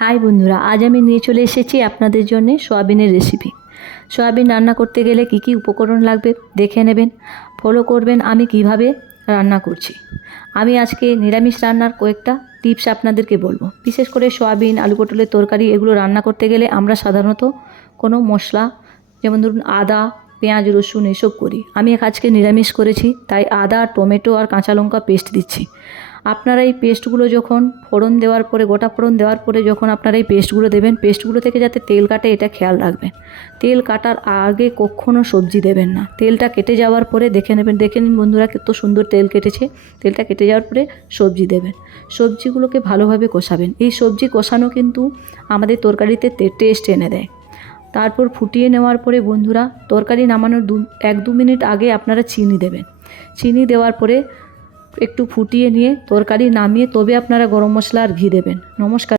High বন্ধুরা, আজ আমি নিয়ে চলে এসেছি আপনাদের জন্য সয়াবিনের রেসিপি। সয়াবিন রান্না করতে গেলে কি কি উপকরণ লাগবে দেখে নেবেন, ফলো করবেন আমি কিভাবে রান্না করছি। আমি আজকে নিরামিষ রান্নার কয়েকটা টিপস আপনাদেরকে বলবো। বিশেষ করে সয়াবিন, আলু পটলের তরকারি এগুলো রান্না করতে গেলে আমরা সাধারণত কোনো মশলা, যেমন ধরুন আদা, পেঁয়াজ, রসুন এসব করি। আমি আজকে নিরামিষ করেছি, তাই আদা, টমেটো আর কাঁচা লঙ্কা পেস্ট দিচ্ছি। আপনারা এই পেস্টগুলো যখন ফোড়ন দেওয়ার পরে, গোটা ফোড়ন দেওয়ার পরে যখন আপনারা এই পেস্টগুলো দেবেন, পেস্টগুলো থেকে যাতে তেল কাটে এটা খেয়াল রাখবেন। তেল কাটার আগে কখনও সবজি দেবেন না। তেলটা কেটে যাওয়ার পরে দেখে নেবেন, দেখে নিন বন্ধুরা কত সুন্দর তেল কেটেছে। তেলটা কেটে যাওয়ার পরে সবজি দেবেন। সবজিগুলোকে ভালোভাবে কষাবেন। এই সবজি কষানো কিন্তু আমাদের তরকারিতে টেস্ট এনে দেয়। তারপর ফুটিয়ে নেওয়ার পরে বন্ধুরা, তরকারি নামানোর 1-2 মিনিট আগে আপনারা চিনি দেবেন। চিনি দেওয়ার পরে একটু ফুটিয়ে নিয়ে তরকারি নামিয়ে তবে আপনারা গরম মশলা আর ঘি দেবেন। নমস্কার।